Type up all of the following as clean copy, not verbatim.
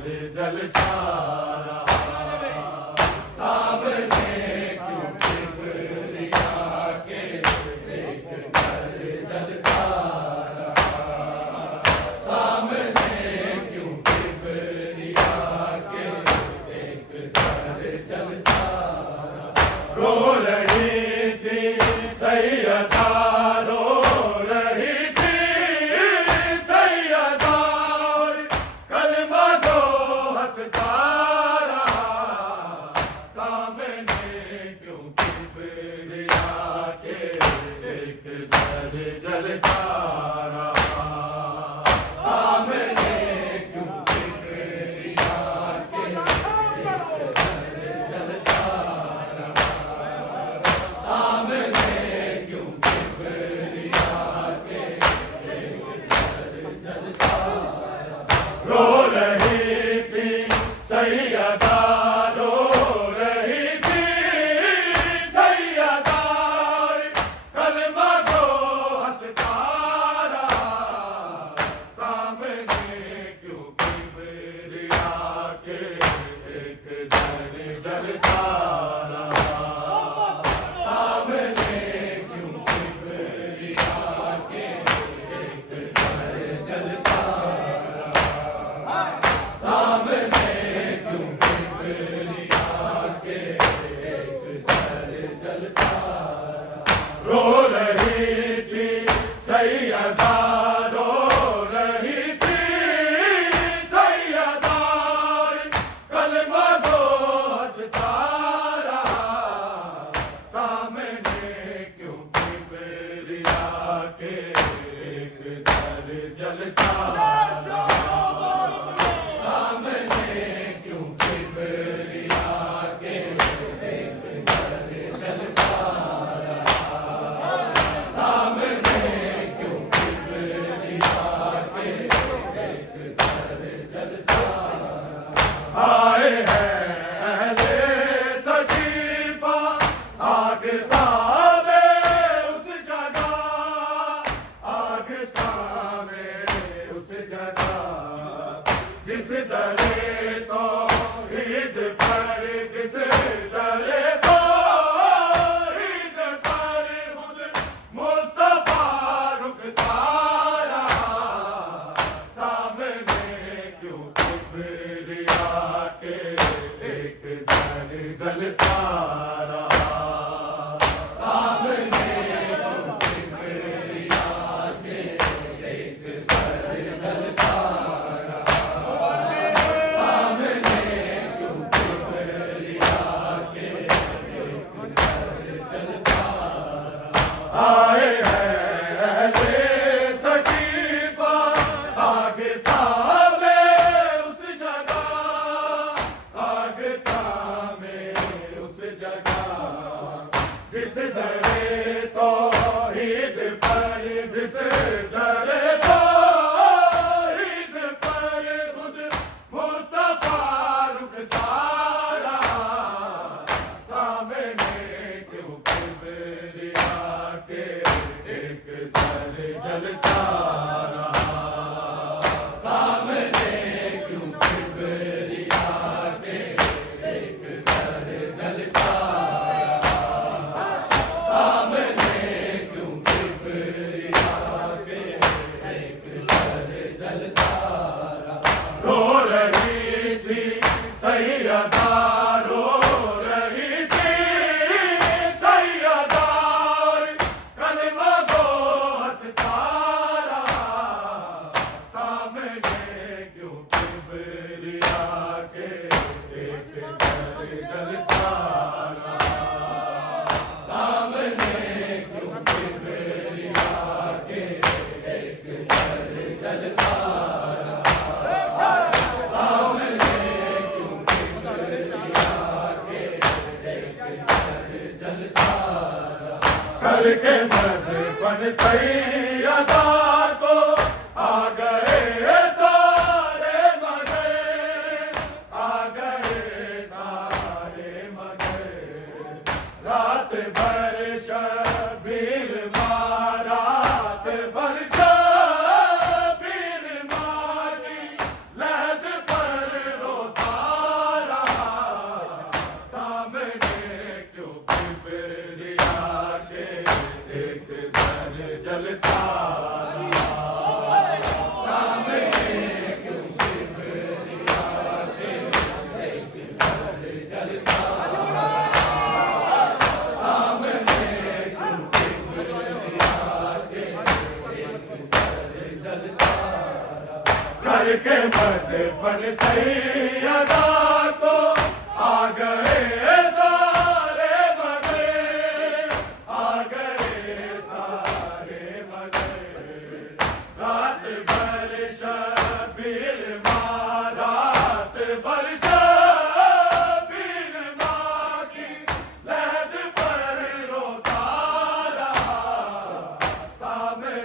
जलता रहा। सामने क्यों किबरिया के एक घर जलता रहा। सामने क्यों किबरिया के एक घर जलता रहा। रो रही थी सैयदा, रो रही थी सैयदा, कलमा दो हंसता रहा। सामने क्यों किबरिया के एक घर जलता रहा। सामने क्यों किबरिया के एक घर जलता रहा। सामने क्यों किबरिया के एक घर जलता रहा। रो रही थी सैयदा, रो रही थी सैयदा, कलमा दो हंसता रहा। सामने क्यों किबरिया के एक घर जलता रहा। सामने क्यों किबरिया के एक घर जलता रहा। सामने क्यों किबरिया के एक घर जलता रहा। रो रही थी सैयदा, रो रही थी सैयदा, कलमा दो हंसता रहा। सामने क्यों किबरिया के एक घर जलता रहा। सामने क्यों किबरिया के एक घर जलता रहा। सामने क्यों किबरिया के एक घर जलता रहा। आए हैं अहले सकीफा, आग थामे उस जगह, आग थामे उस जगह, जिस दरे तो ईद पर, जिस दरे तो ईद पर खुद मुस्तफा रुकता रहा। सामने क्यों किबरिया के एक घर जलता रहा। सामने क्यों किबरिया के एक घर जलता रहा। सामने क्यों किबरिया के एक घर जलता रहा। आए हैं अहले सकीफा, आग थामे उस जगह, आग थामे उस जगह, जिस दरे तो ईद पर, जिस दरे तो ईद पर खुद मुस्तफा रुकता रहा। सामने क्यों किबरिया के एक घर जलता रहा। सामने क्यों किबरिया के एक घर जलता रहा। सामने क्यों किबरिया के एक घर जलता रहा। रो रही थी सैयदा, रो रही थी सैयदा, कलमा दो हंसता रहा। सामने क्यों किबरिया के एक घर जलता रहा। सामने क्यों किबरिया के एक घर जलता रहा। सामने क्यों किबरिया के एक घर जलता रहा। करके मदफन सैयदा को आ गए सारे मगर, आ गए सारे मगर। रात भर शबीर माँ, रात भर शबीर माँ की लहद पर बन सैयदा तो आ गए सारे मगर, आ गए सारे मगर। रात भर शबीर माँ, रात भर शबीर माँ की लहद पर रोता रहा। सामने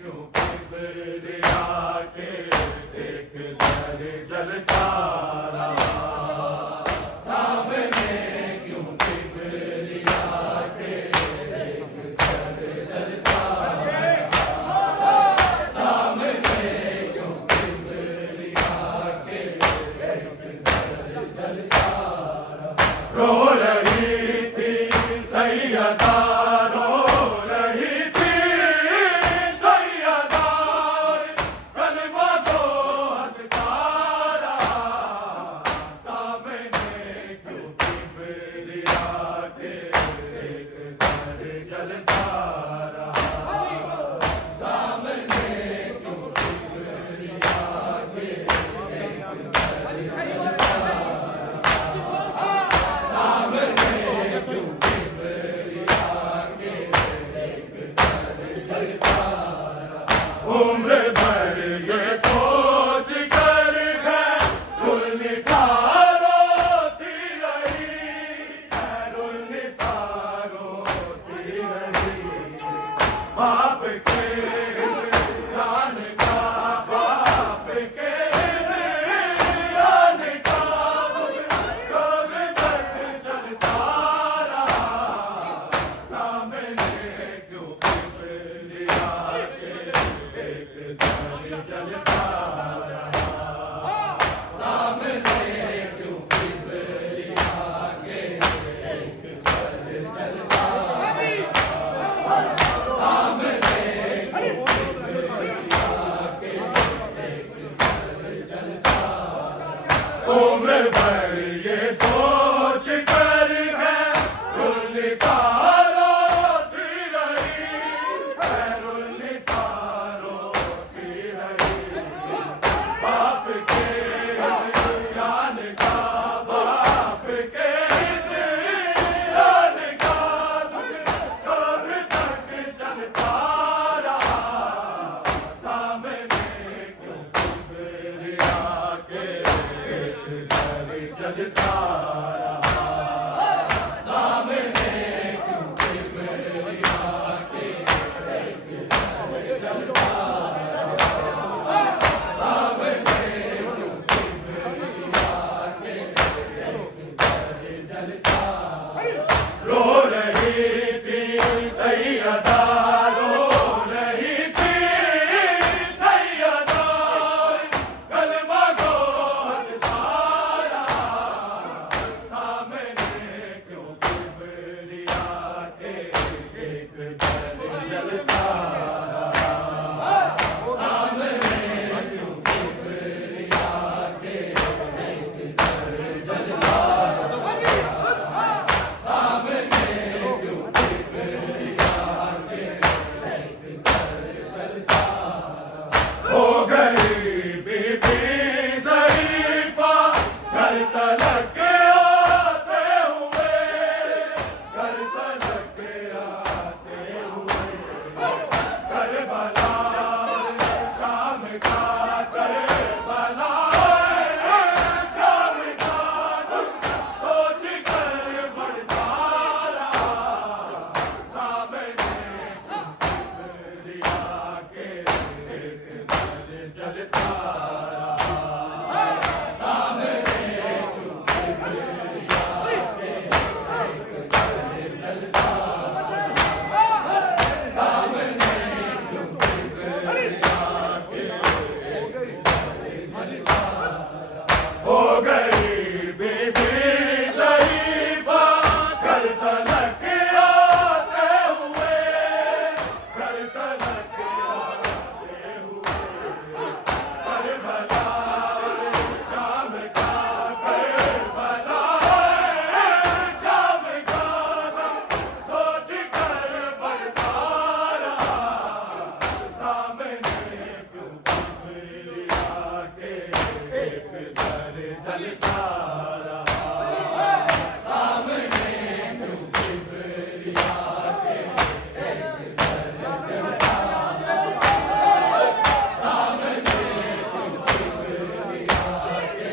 क्यों किबरिया के एक दर जलता रहा। सामने क्यों किबरिया के एक दर जलता रहा। सामने क्यों किबरिया के एक दर जलता रहा। रो रही थी सैयदा, रो रही थी सैयदा, कलमा को हंसता रहा। सामने क्यों किबरिया के एक दर जलता रहा। सामने क्यों किबरिया के एक दर जलता रहा। सामने क्यों किबरिया के एक दर जलता रहा। उम्र भर ये सोच कर खैरुन्निसा रोती रही, खैरुन्निसा रोती रही। बाप के जान का, बाप के जान का कब तक चलता रहा। सामने क्यों किबरिया के एक दर जलता रहा। सामने क्यों किबरिया के एक दर जलता रहा। सामने क्यों किबरिया के एक दर जलता रहा। उम्र भर ये सोच कर खैरुन्निसा रोती रही, खैरुन्निसा रोती रही। बाप के जान का, बाप के जान का दुख कब तक चलता रहा। सामने क्यों किबरिया के एक दर जलता रहा। सामने क्यों किबरिया के एक दर जलता रहा। सामने क्यों किबरिया के एक दर जलता रहा। रो रही थी सैयदा, रो रही थी सैयदा, कलमा को हंसता रहा। जलता रहा सामने क्यों किबरिया के एक दर जलता सामने क्यों किबरिया के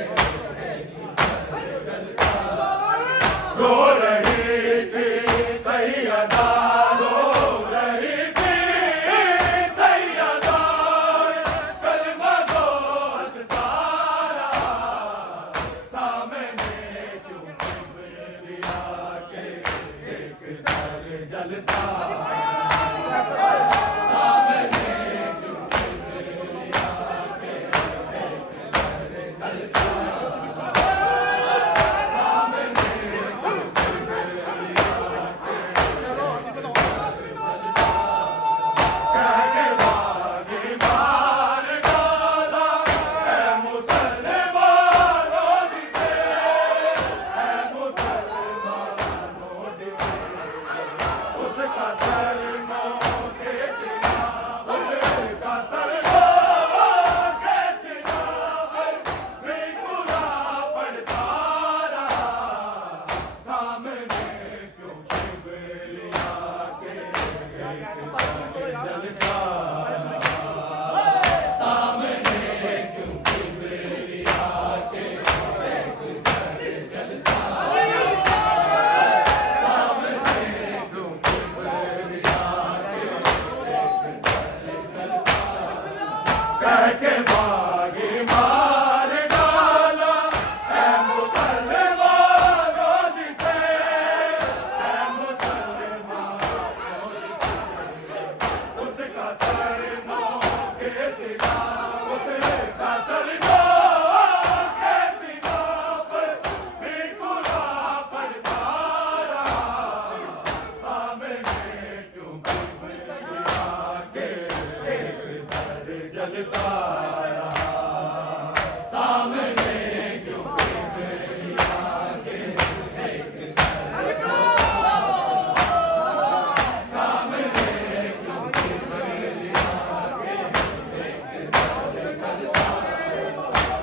एक दर जलता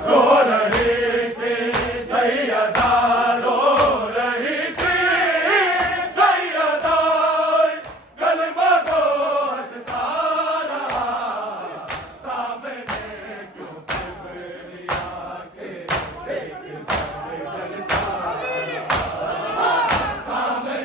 रो रही थी सैयदा रो रही थी सैयदा कलमा को हंसता रहा सामने क्यों किबरिया के एक दर जलता सामने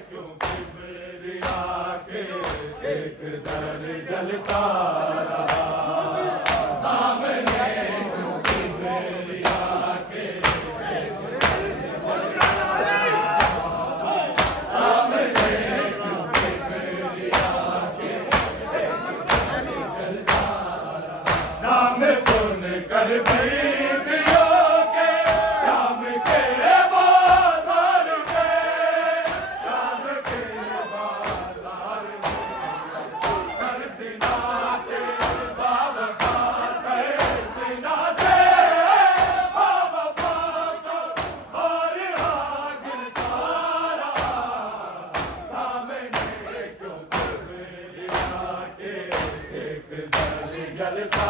क्यों किबरिया के एक दर जलता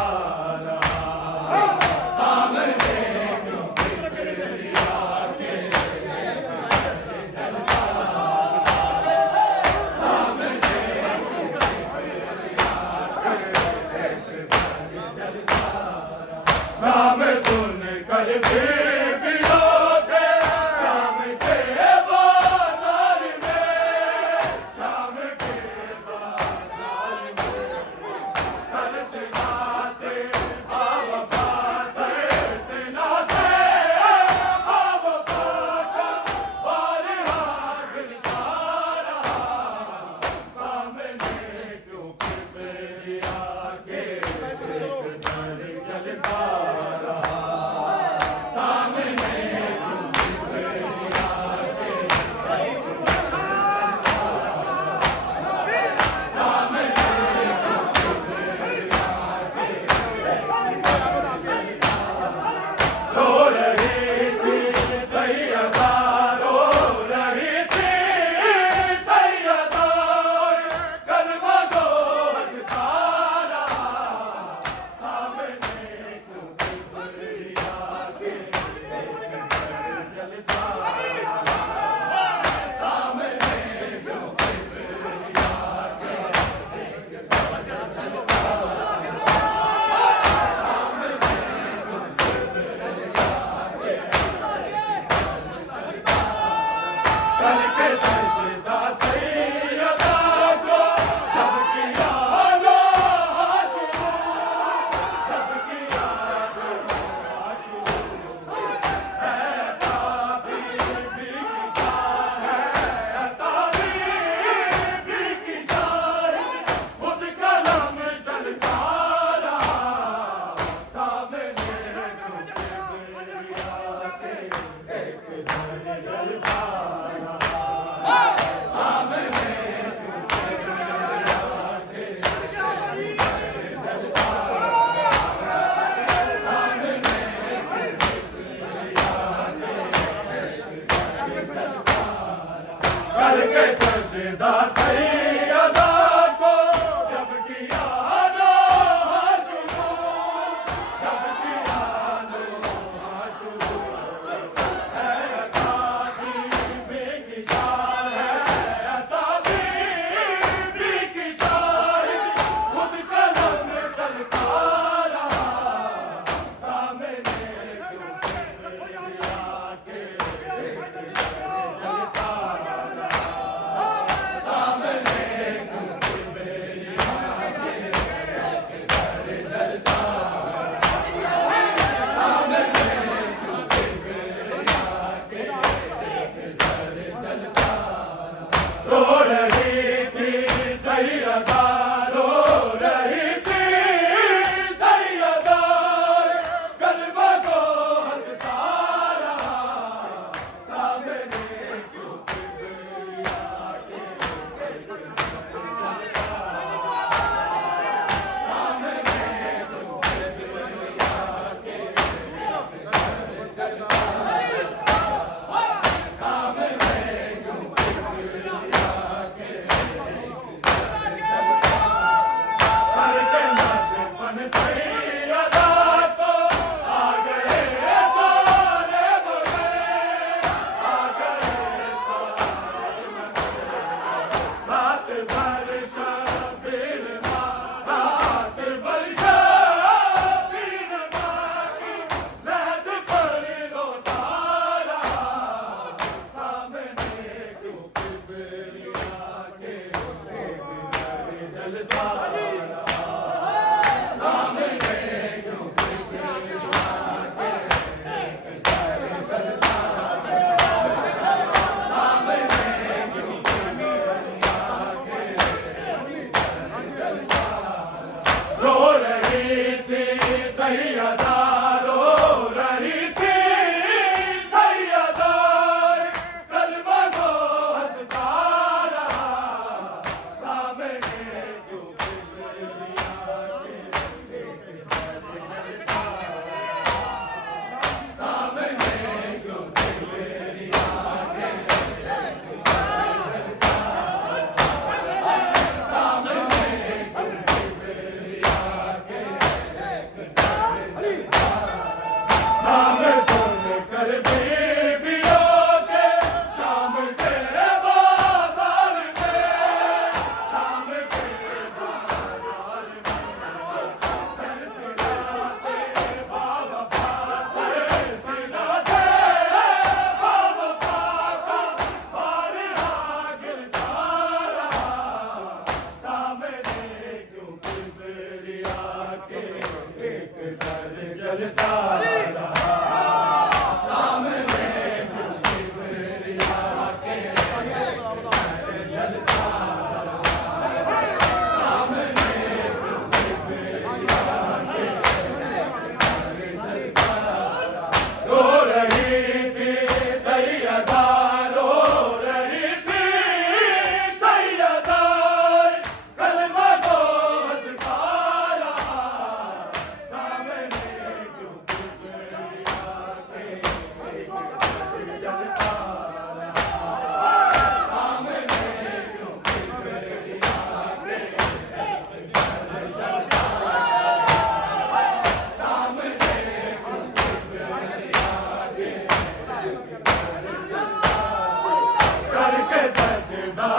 सजदा सैयदा को जब किया नोहा शुरू, जब किया नोहा शुरू, है अताबी की शान, है अताबी की शान, खुद कलम चलता रहा सामने क्यों किबरिया के जलता रहा, सामने क्यों किबरिया के जलता रहा, सामने क्यों किबरिया के जलता रहा। रो रही थी सैयदा, रो रही थी सैयदा, कल्बा को हंसता रहा सामने क्यों किबरिया के जलता रहा, सामने क्यों किबरिया के जलता रहा, सामने क्यों किबरिया के करके मदफन सैयदा को आ गए सारे मगर, आ गए सारे मगर, रात भर शबीर माँ, रात भर शबीर माँ की लहद पर रोता रहा सामने क्यों किबरिया के जलता रहा, सामने क्यों किबरिया के जलता रहा, सामने क्यों किबरिया के जलता रहा। रो रही थी सैयदा, रो रही थी सैयदा, कल्बा को हंसता रहा सामने क्यों किबरिया के जलता रहा, सामने क्यों किबरिया के जलता रहा, सामने क्यों किबरिया के नाम सुन कर बीबियों के शाम के बाजार में, शाम के बाजार में सरसिना से बावफा, सरसिना से बावफा का बारहा गिरता रहा सामने क्यों किबरिया के एक दर जलता रहा, सामने क्यों किबरिया के एक दर जलता रहा, सामने क्यों किबरिया के जलता रहा। रो रही थी सैयदा, रो रही थी सैयदा, कल्बा को हंसता रहा सामने क्यों किबरिया के जलता रहा, सामने क्यों किबरिया के जलता रहा, सामने क्यों किबरिया के करके सजदा